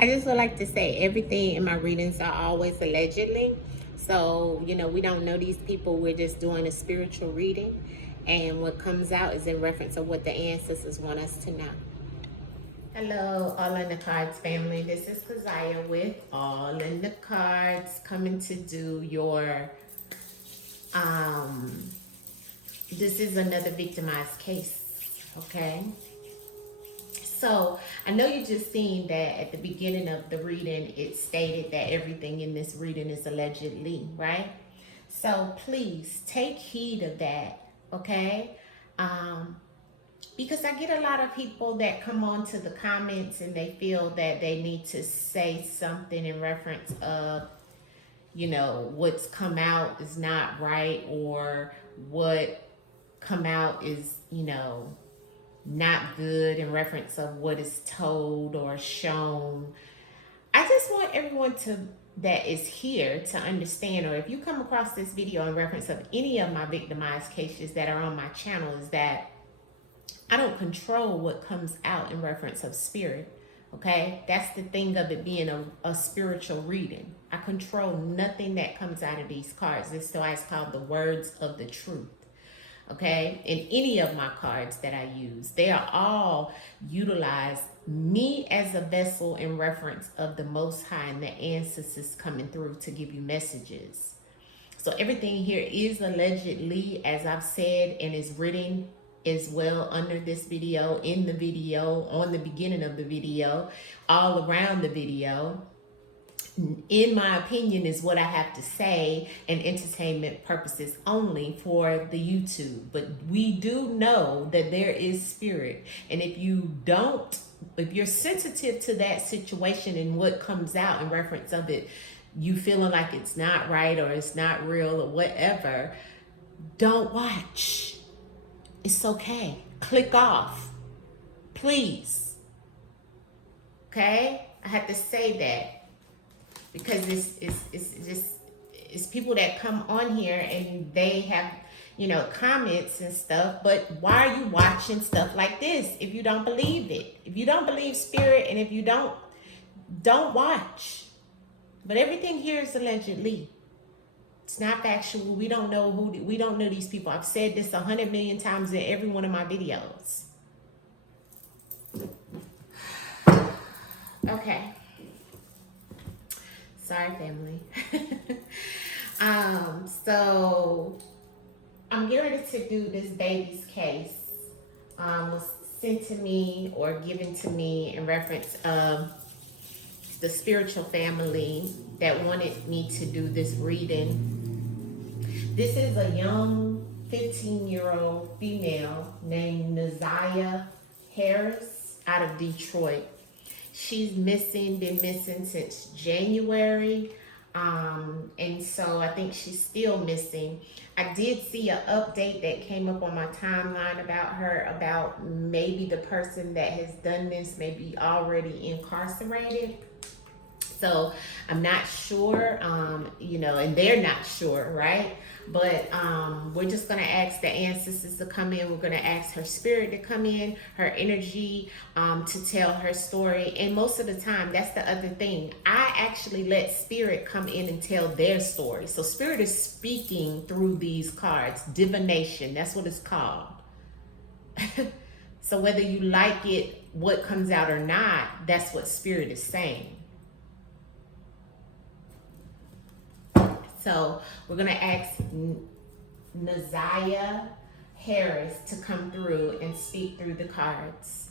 I just would like to say everything in my readings are always allegedly. So, we don't know these people. We're just doing a spiritual reading. And what comes out is in reference of what the ancestors want us to know. Hello, All in the Cards family. This is Keziah with All in the Cards, coming to do your, this is another victimized case, okay? So I know you just seen that at the beginning of the reading, it stated that everything in this reading is allegedly, right? So please take heed of that, okay? Because I get a lot of people that come on to the comments and they feel that they need to say something in reference of, what's come out is not right, or what come out is, not good in reference of what is told or shown. I just want everyone that is here to understand, or if you come across this video in reference of any of my victimized cases that are on my channel, is that I don't control what comes out in reference of spirit. Okay, that's the thing of it being a spiritual reading. I control nothing that comes out of these cards. This is why it's called the words of the truth. Okay, in any of my cards that I use, they are all utilize me as a vessel in reference of the Most High and the ancestors coming through to give you messages. So everything here is allegedly, as I've said, and is written as well under this video, in the video, on the beginning of the video, all around the video. In my opinion, is what I have to say, and entertainment purposes only for the YouTube. But we do know that there is spirit, and if you're sensitive to that situation and what comes out in reference of it, you feeling like it's not right or it's not real or whatever, don't watch. It's okay. Click off, please. Okay, I have to say that. Because it's people that come on here and they have, comments and stuff. But why are you watching stuff like this if you don't believe it? If you don't believe spirit, and if you don't watch. But everything here is allegedly. It's not factual. We don't know we don't know these people. I've said this 100 million times in every one of my videos. Okay. Sorry, family. So I'm getting ready to do this baby's case. Was sent to me or given to me in reference of the spiritual family that wanted me to do this reading. This is a young 15-year-old female named Naziah Harris out of Detroit. She's been missing since January. And so I think she's still missing. I did see an update that came up on my timeline about her, about maybe the person that has done this may be already incarcerated. So I'm not sure, and they're not sure, right? But we're just going to ask the ancestors to come in. We're going to ask her spirit to come in, her energy, to tell her story. And most of the time, that's the other thing. I actually let spirit come in and tell their story. So spirit is speaking through these cards. Divination, that's what it's called. So whether you like it, what comes out or not, that's what spirit is saying. So we're going to ask Naziah Harris to come through and speak through the cards.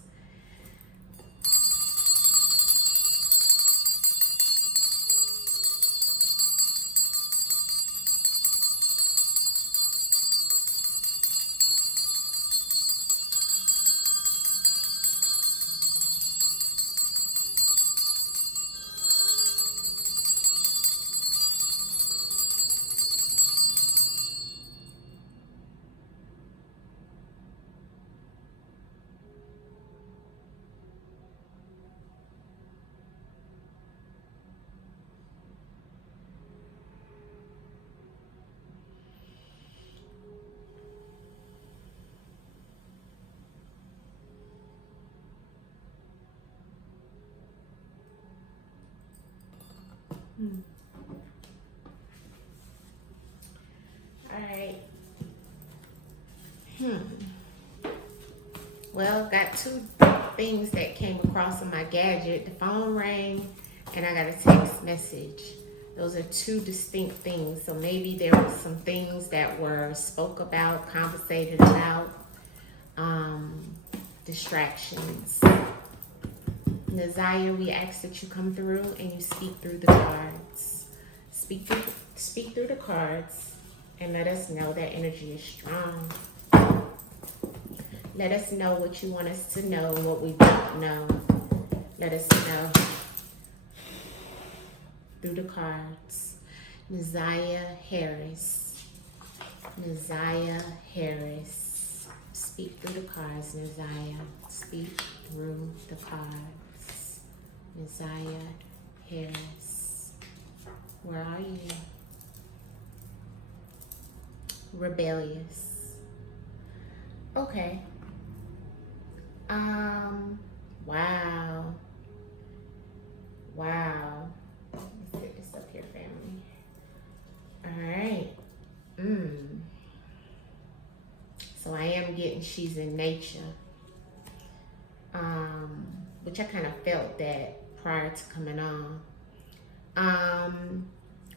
All right. Well, got two things that came across on my gadget. The phone rang and I got a text message. Those are two distinct things. So maybe there were some things that were spoke about, conversated about, distractions. Nazaya, we ask that you come through and you speak through the cards. Speak through the cards and let us know that energy is strong. Let us know what you want us to know and what we don't know. Let us know through the cards. Nazaya Harris. Nazaya Harris. Speak through the cards, Nazaya. Speak through the cards. Nazaya Harris. Where are you? Rebellious. Okay. Wow. Wow. Let's get this up here, family. All right. So I am getting she's in nature. Which I kind of felt that prior to coming on.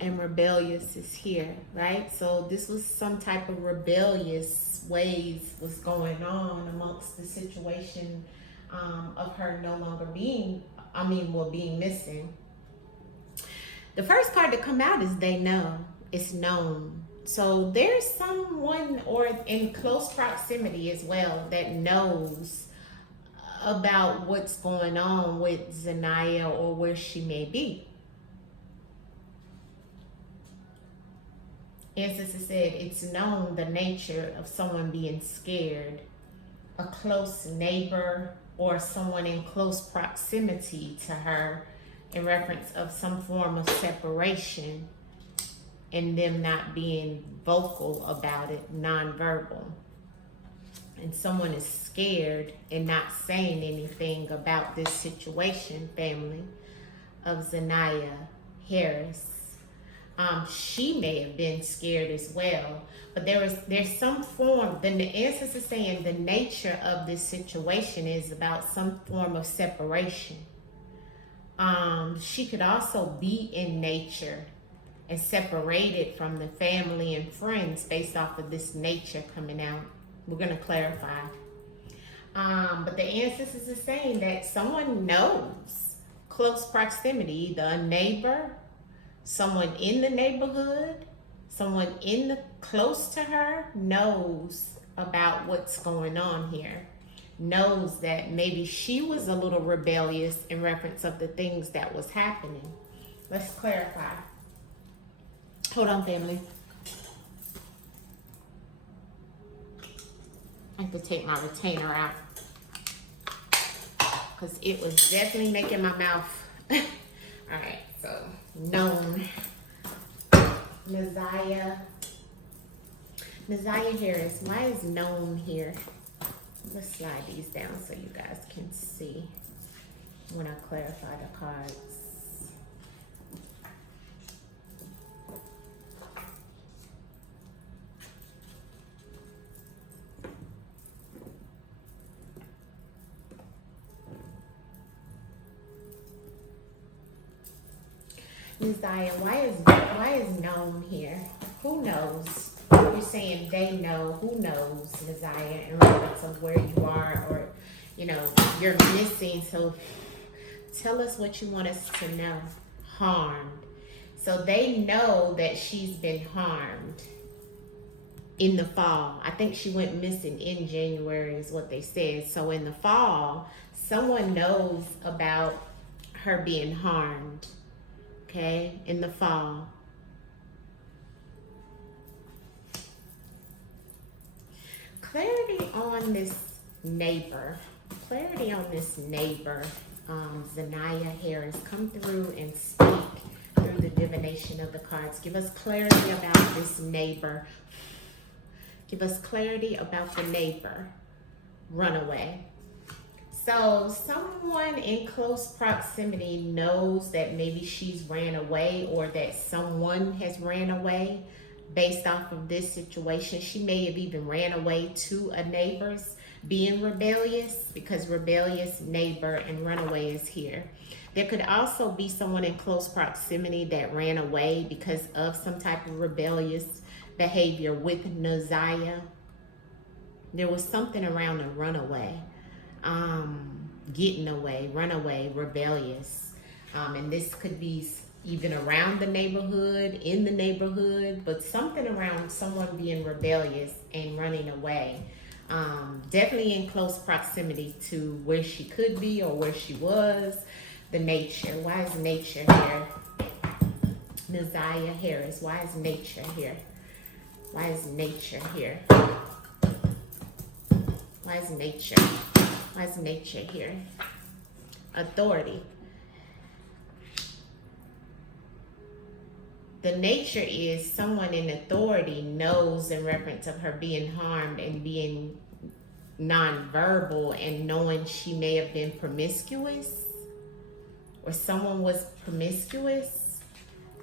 And rebellious is here, right? So this was some type of rebellious ways was going on amongst the situation of her no longer being, being missing. The first card to come out is they know, it's known. So there's someone or in close proximity as well that knows about what's going on with Zanaya or where she may be. As Sister said, it's known the nature of someone being scared, a close neighbor or someone in close proximity to her in reference of some form of separation and them not being vocal about it, nonverbal. And someone is scared and not saying anything about this situation, family, of Zanaya Harris. She may have been scared as well, but there's some form, the ancestors is saying the nature of this situation is about some form of separation. She could also be in nature and separated from the family and friends based off of this nature coming out. We're going to clarify. But the ancestors is saying that someone knows close proximity, either a neighbor, someone in the neighborhood, someone close to her knows about what's going on here. Knows that maybe she was a little rebellious in reference of the things that was happening. Let's clarify. Hold on, family. I have to take my retainer out because it was definitely making my mouth. All right, so known. Nazaya Harris. Why is known here? Let's slide these down so you guys can see when I clarify the cards. Nazaya, why is known here? Who knows? You're saying they know. Who knows, Nazaya, in reference of where you are, or you're missing. So tell us what you want us to know. Harmed. So they know that she's been harmed in the fall. I think she went missing in January is what they said. So in the fall, someone knows about her being harmed. Okay, in the fall. Clarity on this neighbor. Zanaya Harris, come through and speak through the divination of the cards. Give us clarity about this neighbor. Give us clarity about the neighbor. Runaway. So someone in close proximity knows that maybe she's ran away or that someone has ran away based off of this situation. She may have even ran away to a neighbor's being rebellious, because rebellious, neighbor, and runaway is here. There could also be someone in close proximity that ran away because of some type of rebellious behavior with Naziah. There was something around a runaway, getting away, runaway, rebellious. And this could be even around the neighborhood, in the neighborhood, but something around someone being rebellious and running away. Definitely in close proximity to where she could be or where she was. The nature. Why is nature here? Naziah Harris. Why is nature here? Why is nature here? Why is nature? Why is nature here? Authority. The nature is someone in authority knows in reference of her being harmed and being nonverbal and knowing she may have been promiscuous or someone was promiscuous.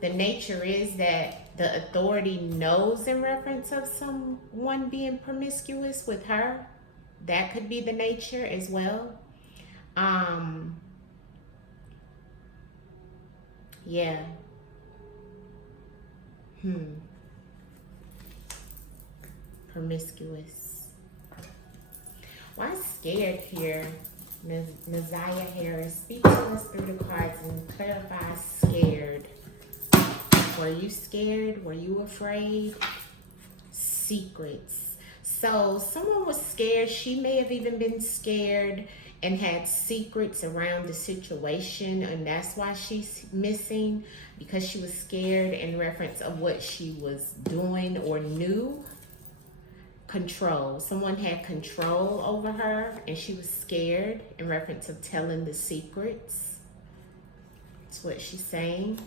The nature is that the authority knows in reference of someone being promiscuous with her. That could be the nature as well. Yeah. Promiscuous. Why scared here? Naziah Harris, speak to us through the cards and clarify scared. Were you scared? Were you afraid? Secrets. So someone was scared. She may have even been scared and had secrets around the situation, and that's why she's missing, because she was scared in reference of what she was doing or knew. Control. Someone had control over her and she was scared in reference of telling the secrets. That's what she's saying.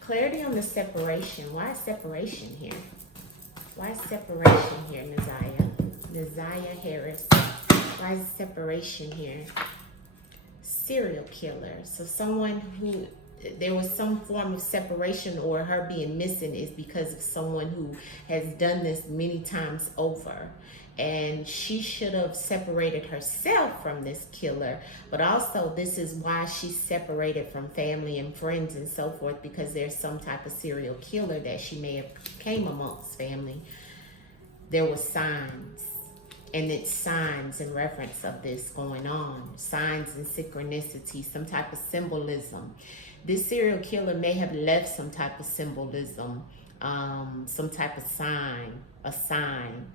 Clarity on the separation. Why is separation here? Why is separation here, Naziah Harris? Why is separation here? Serial killer. So someone who, there was some form of separation or her being missing is because of someone who has done this many times over. And she should have separated herself from this killer. But also this is why she's separated from family and friends and so forth, because there's some type of serial killer that she may have came amongst family. There were signs. And it's signs in reference of this going on. Signs and synchronicity, some type of symbolism. This serial killer may have left some type of symbolism, some type of sign, a sign,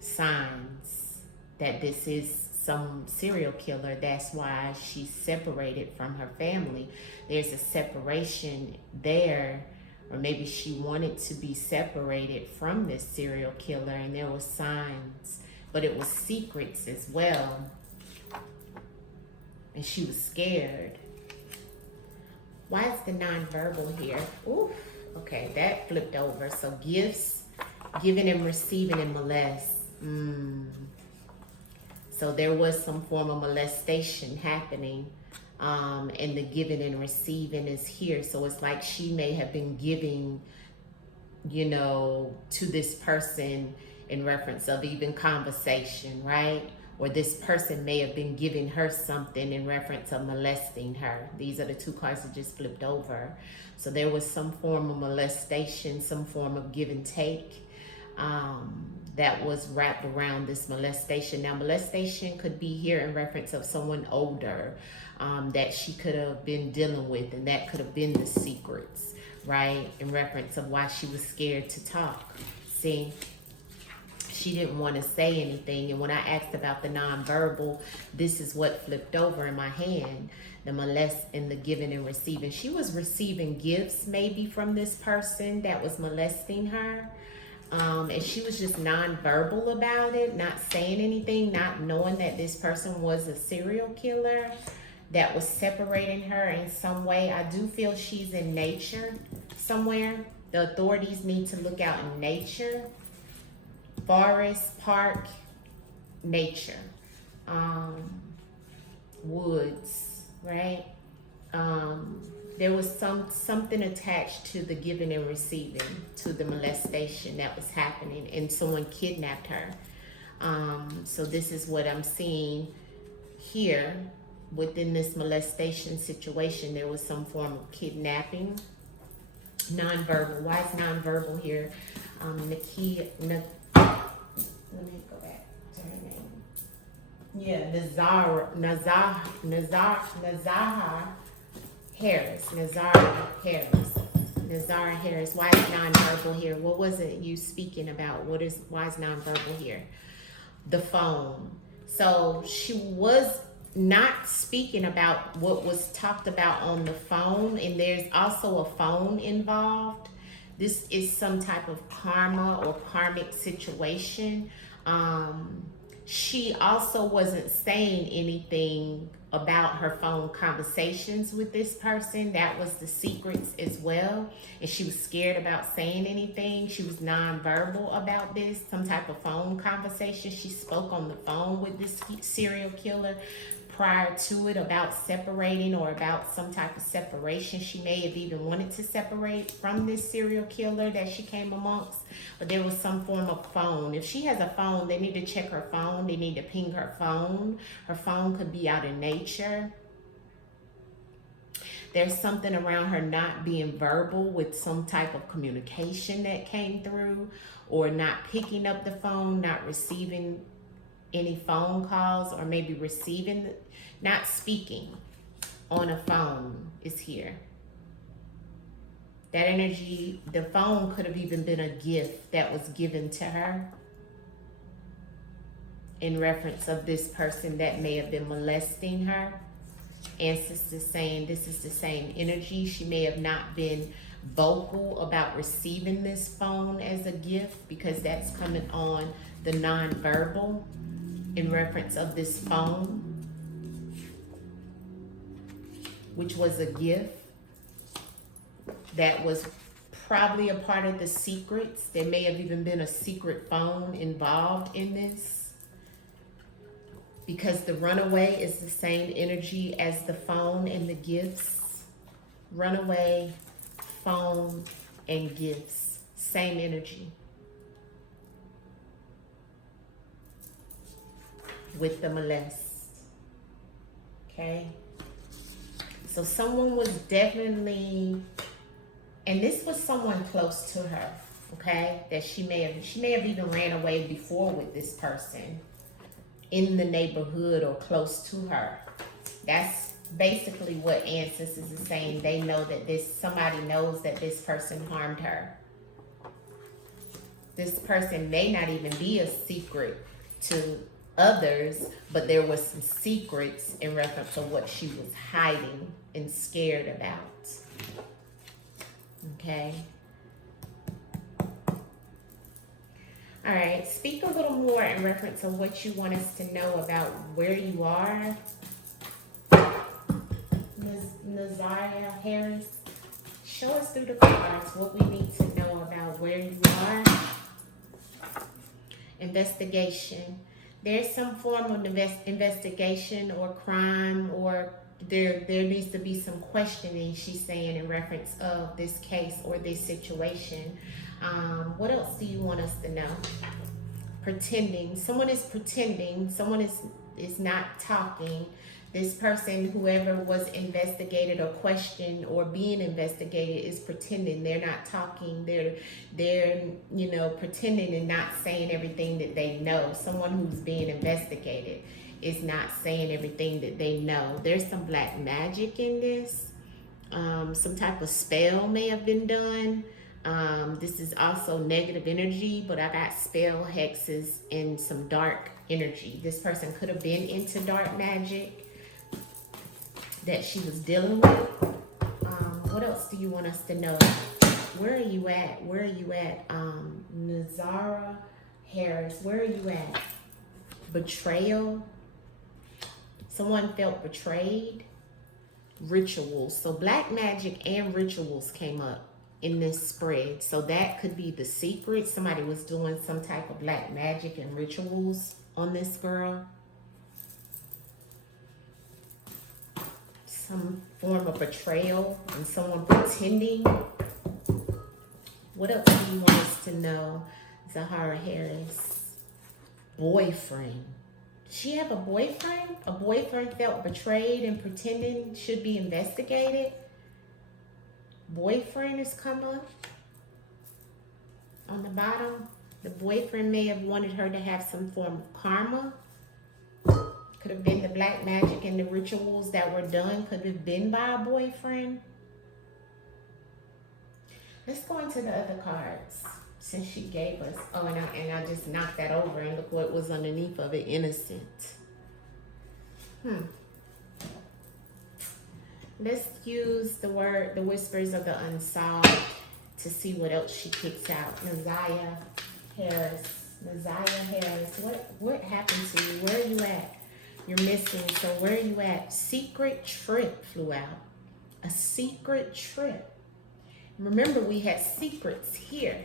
signs that this is some serial killer. That's why she's separated from her family. There's a separation there, or maybe she wanted to be separated from this serial killer, and there were signs, but it was secrets as well. And she was scared. Why is the nonverbal here? Oof. Okay, that flipped over. So gifts, giving and receiving and molest. So there was some form of molestation happening. And the giving and receiving is here. So it's like she may have been giving, you know, to this person in reference of even conversation, right? Or this person may have been giving her something in reference of molesting her. These are the two cards that just flipped over. So there was some form of molestation, some form of give and take that was wrapped around this molestation. Now, molestation could be here in reference of someone older that she could have been dealing with, and that could have been the secrets, right? In reference of why she was scared to talk. See? She didn't want to say anything. And when I asked about the nonverbal, this is what flipped over in my hand. The molest and the giving and receiving. She was receiving gifts maybe from this person that was molesting her. And she was just nonverbal about it, not saying anything, not knowing that this person was a serial killer that was separating her in some way. I do feel she's in nature somewhere. The authorities need to look out in nature. Forest, park, nature. woods, right? There was something attached to the giving and receiving, to the molestation that was happening, and someone kidnapped her. So this is what I'm seeing here. Within this molestation situation, there was some form of kidnapping. Nonverbal. Why is nonverbal here? Let me go back to her name. Yeah, Nazaha Harris. Nazara Harris. Why is nonverbal here? What was it you speaking about? Why is nonverbal here? The phone. So she was not speaking about what was talked about on the phone, and there's also a phone involved. This is some type of karma or karmic situation. She also wasn't saying anything about her phone conversations with this person. That was the secrets as well. And she was scared about saying anything. She was nonverbal about this, some type of phone conversation. She spoke on the phone with this serial killer prior to it about separating, or about some type of separation. She may have even wanted to separate from this serial killer that she came amongst, but there was some form of phone. If she has a phone, they need to check her phone. They need to ping her phone. Her phone could be out in nature. There's something around her not being verbal with some type of communication that came through, or not picking up the phone, not receiving any phone calls, or maybe receiving, not speaking on a phone is here. That energy, the phone could have even been a gift that was given to her in reference of this person that may have been molesting her. Ancestors saying this is the same energy. She may have not been vocal about receiving this phone as a gift, because that's coming on the nonverbal in reference of this phone, which was a gift that was probably a part of the secrets. There may have even been a secret phone involved in this, because the runaway is the same energy as the phone and the gifts. Runaway, phone, and gifts, same energy. With the molest. Okay, so someone was definitely, and this was someone close to her, okay, that she may have even ran away before with this person in the neighborhood or close to her. That's basically what ancestors is saying. They know that somebody knows that this person harmed her. This person may not even be a secret to others, but there was some secrets in reference to what she was hiding and scared about. Okay. All right, speak a little more in reference to what you want us to know about where you are. Nazaria Harris, show us through the cards what we need to know about where you are. Investigation. There's some form of investigation or crime, or there needs to be some questioning, she's saying, in reference of this case or this situation. What else do you want us to know? Pretending. Someone is pretending. Someone is not talking. This person, whoever was investigated or questioned or being investigated, is pretending. They're not talking. They're pretending and not saying everything that they know. Someone who's being investigated is not saying everything that they know. There's some black magic in this. Some type of spell may have been done. This is also negative energy, but I got spell, hexes, and some dark energy. This person could have been into dark magic that she was dealing with. What else do you want us to know? Where are you at? Where are you at? Nazara Harris, where are you at? Betrayal. Someone felt betrayed. Rituals. So black magic and rituals came up in this spread. So that could be the secret. Somebody was doing some type of black magic and rituals on this girl. some form of betrayal and someone pretending. What else do you want us to know? Zahara Harris. Boyfriend. Does she have a boyfriend? A boyfriend felt betrayed and pretending should be investigated. Boyfriend has come up on the bottom. The boyfriend may have wanted her to have some form of karma. Could have been the black magic and the rituals that were done. Could have been by a boyfriend. Let's go into the other cards since she gave us. Oh, and I just knocked that over and look what was underneath of it. Innocent. Let's use the whispers of the unsolved to see what else she kicks out. Naziah Harris. What happened to you? Where are you at? You're missing. So where are you at? Secret trip flew out. A secret trip. Remember, we had secrets here.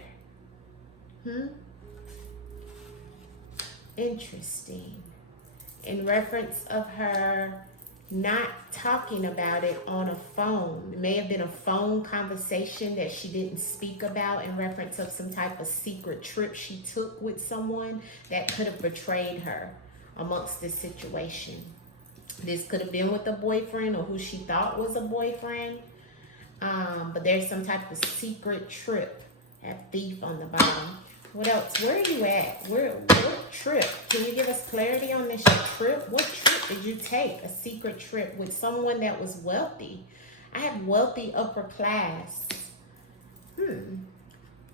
Interesting. In reference of her not talking about it on a phone. It may have been a phone conversation that she didn't speak about in reference of some type of secret trip she took with someone that could have betrayed her amongst this situation. This could have been with a boyfriend or who she thought was a boyfriend. But there's some type of secret trip. Have thief on the bottom. What else? Where are you at? What trip? Can you give us clarity on this trip? What trip did you take? A secret trip with someone that was wealthy. I have wealthy upper class.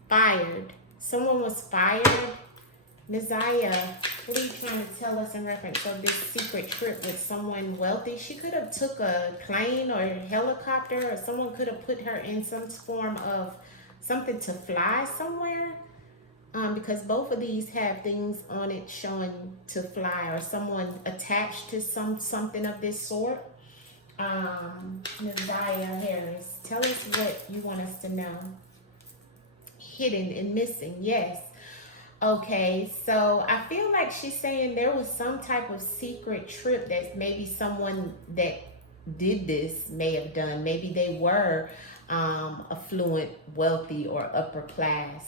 Fired. Someone was fired. Naziah, what are you trying to tell us in reference of this secret trip with someone wealthy? She could have took a plane or a helicopter, or someone could have put her in some form of something to fly somewhere. Because both of these have things on it showing to fly, or someone attached to something of this sort. Naziah Harris, tell us what you want us to know. Hidden and missing, yes. Okay, so I feel like she's saying there was some type of secret trip that maybe someone that did this may have done. Maybe they were affluent, wealthy, or upper class.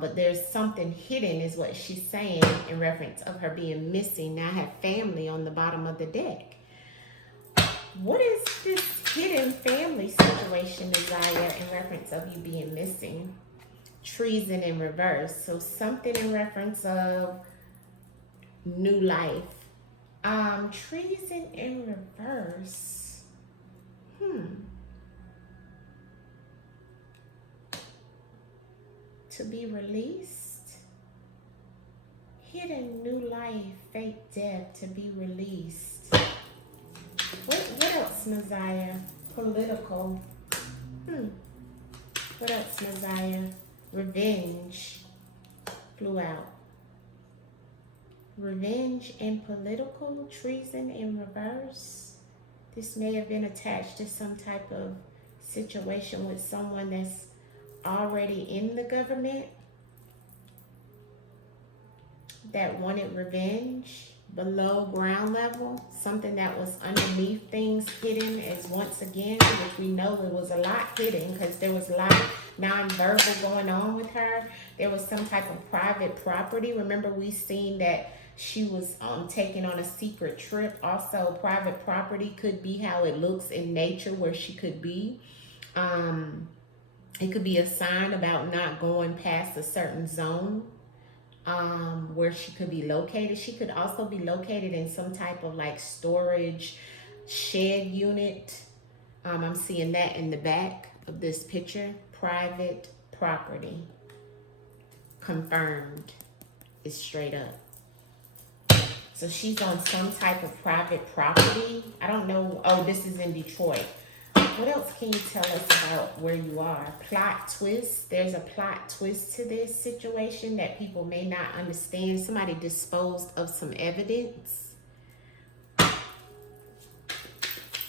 But there's something hidden is what she's saying in reference of her being missing. Now I have family on the bottom of the deck. What is this hidden family situation, Naziah, in reference of you being missing? Treason in reverse. So something in reference of new life. Treason in reverse. To be released. Hidden new life, fake death, to be released. What else, Naziah? Political. What else, Naziah? Revenge flew out. Revenge and political. Treason in reverse. This may have been attached to some type of situation with someone that's already in the government that wanted revenge below ground level, something that was underneath things hidden, as once again, which we know there was a lot hidden because there was a lot non-verbal going on with her. There was some type of private property. Remember, we seen that she was taking on a secret trip. Also, private property could be how it looks in nature where she could be. It could be a sign about not going past a certain zone where she could be located. She could also be located in some type of like storage shed unit. I'm seeing that in the back of this picture. Private property. Confirmed. Is straight up. So she's on some type of private property. I don't know. Oh, this is in Detroit. What else can you tell us about where you are? Plot twist. There's a plot twist to this situation that people may not understand. Somebody disposed of some evidence.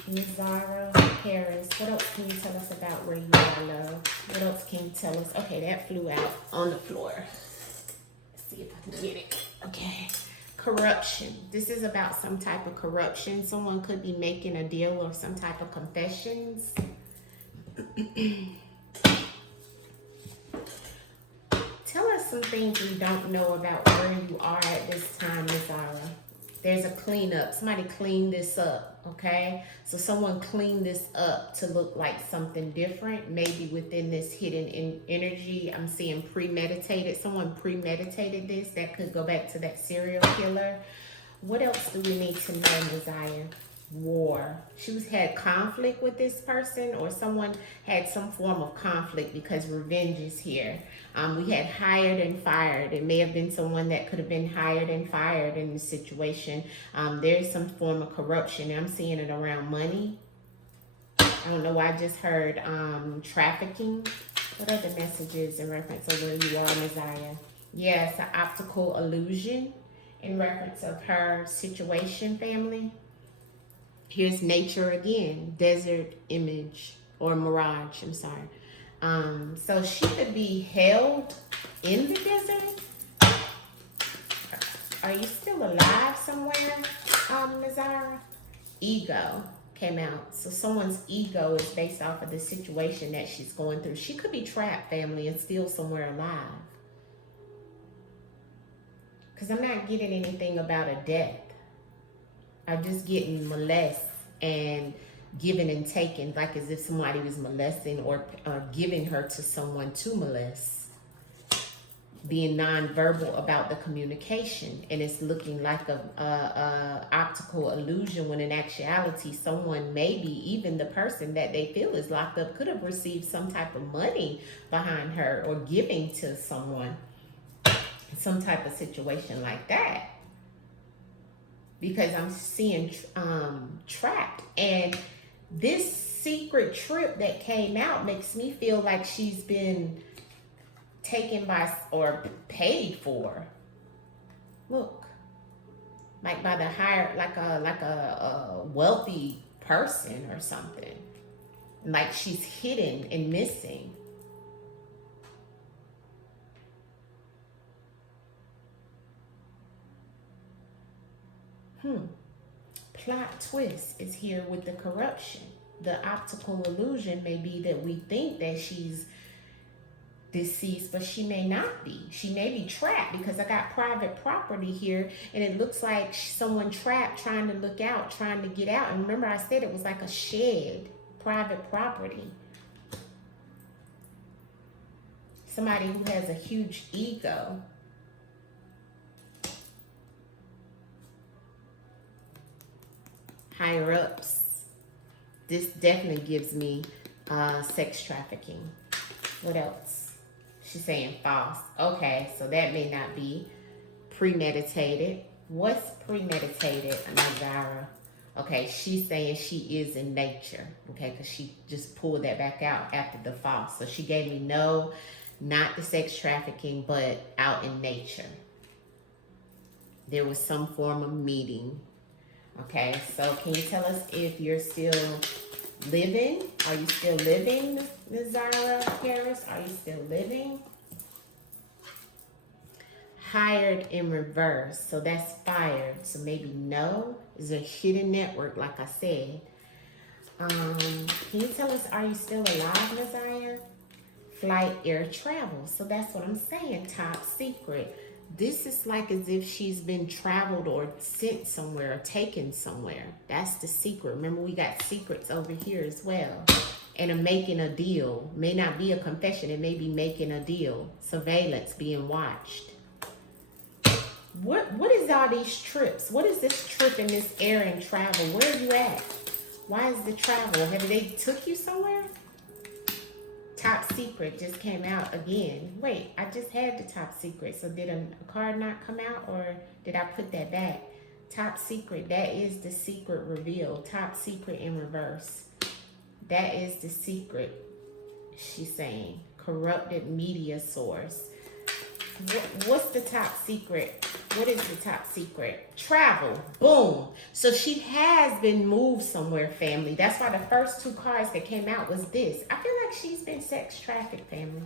Naziah Harris. What else can you tell us about where you are, love? What else can you tell us? Okay, that flew out on the floor. Let's see if I can get it. Okay. Corruption. This is about some type of corruption. Someone could be making a deal or some type of confessions. Tell us some things we don't know about where you are at this time, Ms. Zara. There's a cleanup. Somebody cleaned this up, okay? So someone cleaned this up to look like something different, maybe within this hidden energy. I'm seeing premeditated. Someone premeditated this. That could go back to that serial killer. What else do we need to know, Messiah? War. She had conflict with this person, or someone had some form of conflict because revenge is here. We had hired and fired. It may have been someone that could have been hired and fired in this situation. There's some form of corruption. I'm seeing it around money. I don't know why I just heard trafficking. What other messages in reference to where you are, Messiah? Yes, an optical illusion in reference of her situation, family. Here's nature again, desert image or mirage, I'm sorry. So she could be held in the desert. Are you still alive somewhere, Nazara? Ego came out. So someone's ego is based off of the situation that she's going through. She could be trapped, family, and still somewhere alive. Because I'm not getting anything about a death. I'm just getting molested and given and taken, like as if somebody was molesting or giving her to someone to molest. Being nonverbal about the communication, and it's looking like a optical illusion when in actuality someone, maybe even the person that they feel is locked up, could have received some type of money behind her or giving to someone, some type of situation like that. Because I'm seeing trapped, and this secret trip that came out makes me feel like she's been taken by or paid for. Look, like by the higher, like a wealthy person or something. Like she's hidden and missing. Plot twist is here with the corruption. The optical illusion may be that we think that she's deceased, but she may not be. She may be trapped, because I got private property here, and it looks like someone trapped, trying to look out, trying to get out. And remember I said it was like a shed, private property. Somebody who has a huge ego. Higher ups. This definitely gives me sex trafficking. What else? She's saying false. Okay, so that may not be premeditated. What's premeditated, Nazara? Okay, she's saying she is in nature. Okay, because she just pulled that back out after the false. So she gave me no, not the sex trafficking, but out in nature. There was some form of meeting. Okay, so can you tell us if you're still living? Are you still living, Nazara Harris? Are you still living? Hired in reverse, so that's fired. So maybe no, is a hidden network, like I said. Can you tell us, are you still alive, Nazaya? Flight, air travel. So that's what I'm saying, top secret. This is like as if she's been traveled or sent somewhere or taken somewhere. That's the secret. Remember, we got secrets over here as well. And I'm making a deal. May not be a confession. It may be making a deal. Surveillance, being watched. What is all these trips? What is this trip in this air and travel? Where are you at? Why is the travel? Have they took you somewhere? Top secret just came out again. Wait, I just had the top secret. So did a card not come out, or did I put that back? Top secret, that is the secret reveal. Top secret in reverse. That is the secret, she's saying. Corrupted media source. What's the top secret? What is the top secret? Travel. Boom. So she has been moved somewhere, family. That's why the first two cards that came out was this. I feel like she's been sex trafficked, family,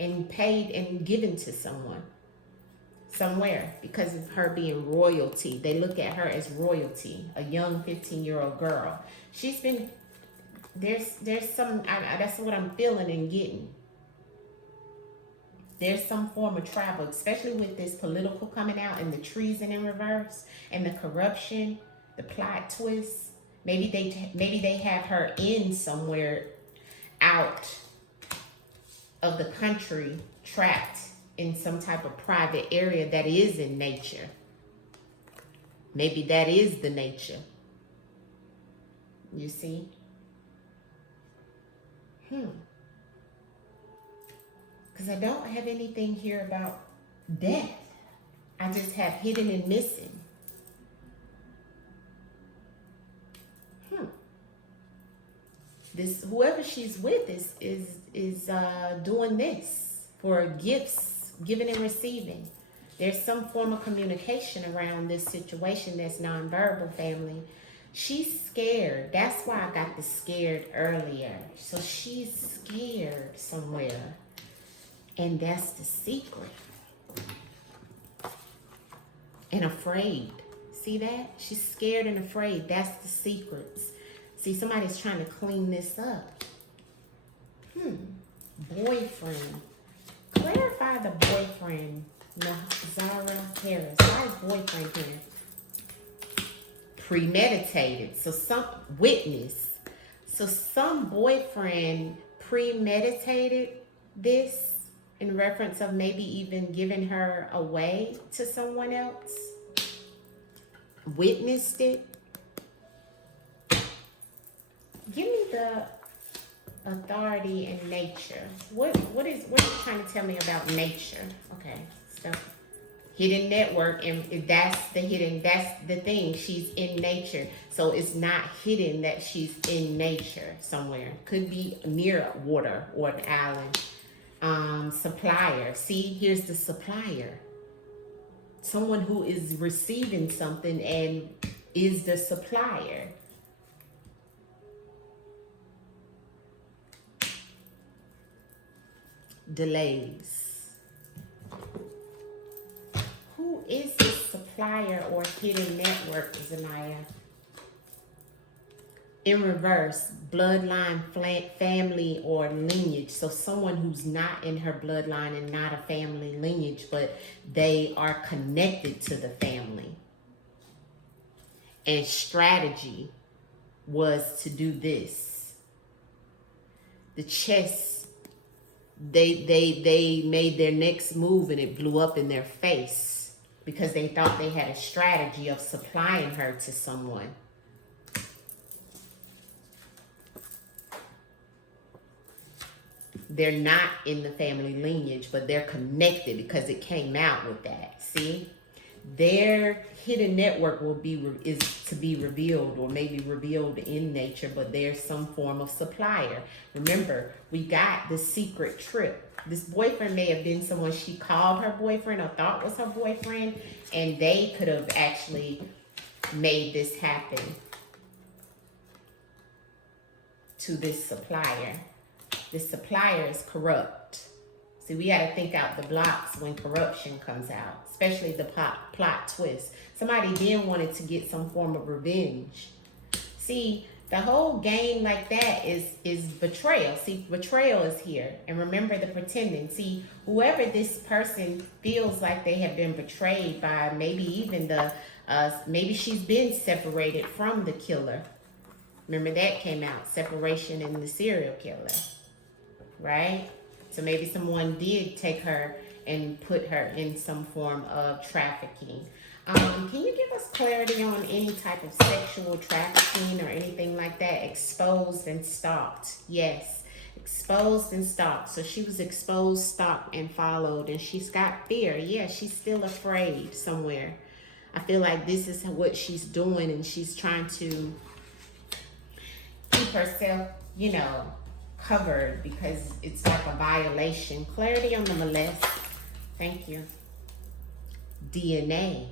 and paid and given to someone. somewhere because of her being royalty. They look at her as royalty, a young 15-year-old girl. She's been, there's some, that's what I'm feeling and getting. There's some form of travel, especially with this political coming out and the treason in reverse and the corruption, the plot twist. Maybe they have her in somewhere out of the country, trapped in some type of private area that is in nature. Maybe that is the nature. You see? Because I don't have anything here about death. I just have hidden and missing. This, whoever she's with is doing this for gifts, giving and receiving. There's some form of communication around this situation that's nonverbal, family. She's scared. That's why I got the scared earlier. So she's scared somewhere. And that's the secret. And afraid. See that? She's scared and afraid. That's the secrets. See, somebody's trying to clean this up. Boyfriend. Clarify the boyfriend. Zara Harris. Why is boyfriend here? Premeditated. So some witness. So some boyfriend premeditated this in reference of maybe even giving her away to someone else. Witnessed it. Give me the authority and nature. What are you trying to tell me about nature? Okay, so hidden network, and that's the thing. She's in nature. So it's not hidden that she's in nature somewhere. Could be near water or an island. Supplier. See, here's the supplier. Someone who is receiving something and is the supplier. Delays. Who is this supplier or hidden network, Zanaya? In reverse, bloodline, family, or lineage. So someone who's not in her bloodline and not a family lineage, but they are connected to the family. And strategy was to do this. The chess. They made their next move and it blew up in their face because they thought they had a strategy of supplying her to someone. They're not in the family lineage, but they're connected because it came out with that. See? Their hidden network is to be revealed, or maybe revealed in nature, but there's some form of supplier. Remember, we got the secret trip. This boyfriend may have been someone she called her boyfriend or thought was her boyfriend, and they could have actually made this happen to this supplier. This supplier is corrupt. See, we got to think out the blocks when corruption comes out, especially the plot twist. Somebody then wanted to get some form of revenge. See, the whole game like that is betrayal. See, betrayal is here. And remember the pretending. See, whoever this person feels like they have been betrayed by, maybe even maybe she's been separated from the killer. Remember that came out, separation in the serial killer, right? So maybe someone did take her and put her in some form of trafficking. Can you give us clarity on any type of sexual trafficking or anything like that? Exposed and stalked. Yes, exposed and stalked. So she was exposed, stalked, and followed, and she's got fear. Yeah, she's still afraid somewhere. I feel like this is what she's doing, and she's trying to keep herself, covered because it's like a violation. Clarity on the molest. Thank you. DNA.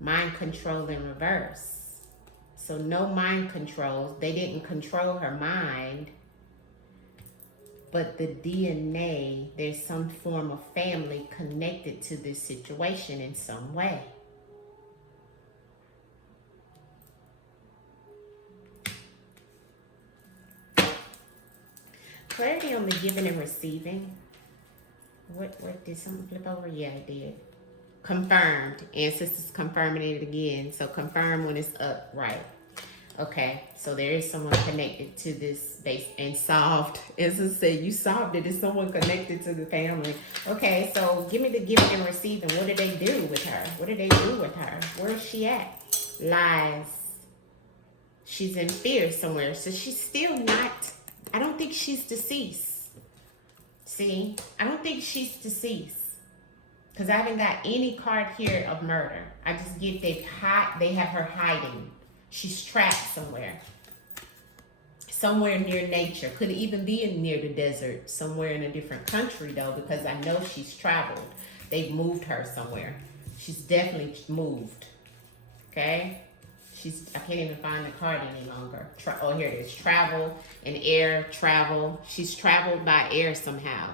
Mind control in reverse. So no mind control. They didn't control her mind. but the DNA, there's some form of family connected to this situation in some way. Clarity on the giving and receiving. What did something flip over? Yeah, I did. Confirmed. Ancestors confirming it again. So confirm when it's up, right? Okay, so there is someone connected to this base and solved. As I said, you solved it. It's someone connected to the family. Okay, so give me the giving and receiving. What did they do with her? What did they do with her? Where is she at? Lies. She's in fear somewhere. So she's still not, I don't think she's deceased. See, I don't think she's deceased. Because I haven't got any card here of murder. I just get they have her hiding. She's trapped somewhere. Somewhere near nature. Could even be near the desert. Somewhere in a different country though, because I know she's traveled. They've moved her somewhere. She's definitely moved. Okay? I can't even find the card any longer. Oh, here it is. Travel and air, travel. She's traveled by air somehow.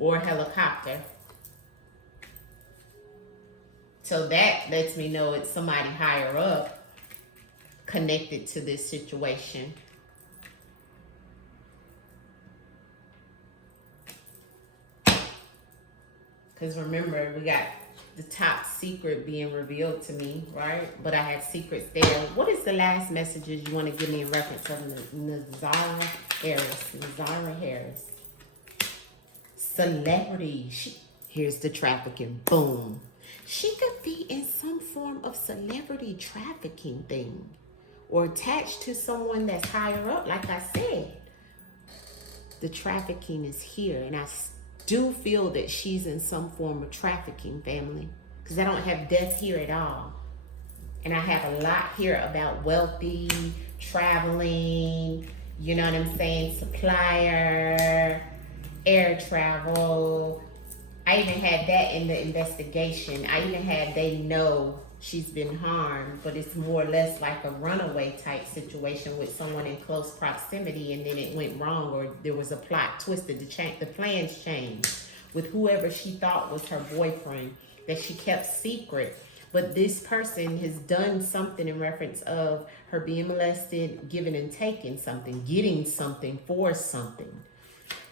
Or helicopter. So that lets me know it's somebody higher up connected to this situation. Because remember, we got the top secret being revealed to me, right? But I had secrets there. What is the last messages you want to give me in reference of Nazara Harris? Nazara Harris. Celebrity. Here's the trafficking. Boom. She could be in some form of celebrity trafficking thing. Or attached to someone that's higher up, like I said. The trafficking is here. And I do feel that she's in some form of trafficking, family, because I don't have death here at all. And I have a lot here about wealthy, traveling, you know what I'm saying, supplier, air travel. I even had that in the investigation. I even had they know she's been harmed, but it's more or less like a runaway type situation with someone in close proximity, and then it went wrong, or there was a plot twisted. The plans changed with whoever she thought was her boyfriend that she kept secret. But this person has done something in reference of her being molested, giving and taking something, getting something for something.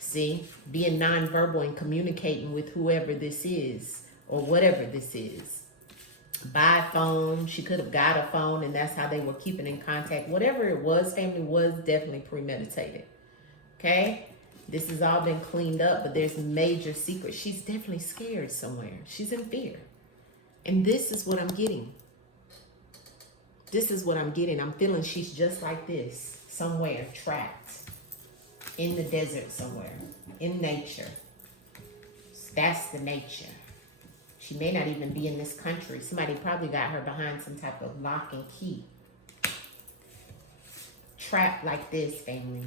See, being nonverbal and communicating with whoever this is or whatever this is. By phone, she could have got a phone, and that's how they were keeping in contact. Whatever it was, family, was definitely premeditated. Okay? This has all been cleaned up, but there's major secrets. She's definitely scared somewhere. She's in fear. And this is what I'm getting. This is what I'm getting. I'm feeling she's just like this, somewhere trapped in the desert somewhere, in nature. That's the nature. She may not even be in this country. Somebody probably got her behind some type of lock and key. Trapped like this, family.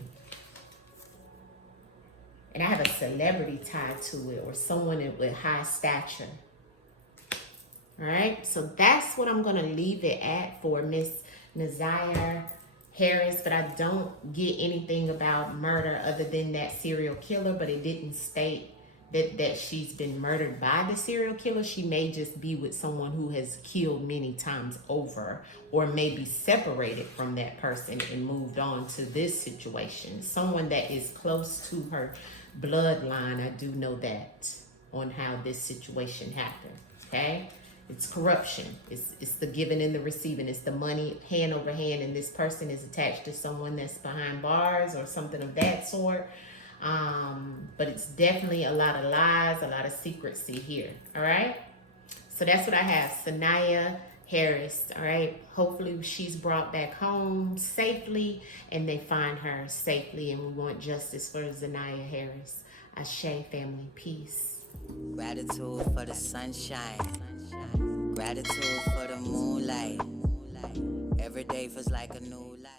And I have a celebrity tied to it, or someone with high stature. All right, so that's what I'm going to leave it at for Miss Nazara Harris, but I don't get anything about murder other than that serial killer, but it didn't state that she's been murdered by the serial killer. She may just be with someone who has killed many times over, or maybe separated from that person and moved on to this situation. Someone that is close to her bloodline. I do know that on how this situation happened. Okay, it's corruption. It's the giving and the receiving. It's the money hand over hand, and this person is attached to someone that's behind bars or something of that sort. But it's definitely a lot of lies, a lot of secrecy here. All right. So that's what I have. Sanaya Harris. All right. Hopefully she's brought back home safely and they find her safely. And we want justice for Sanaya Harris. Ashe, family. Peace. Gratitude for the sunshine. Gratitude for the moonlight. Every day feels like a new life.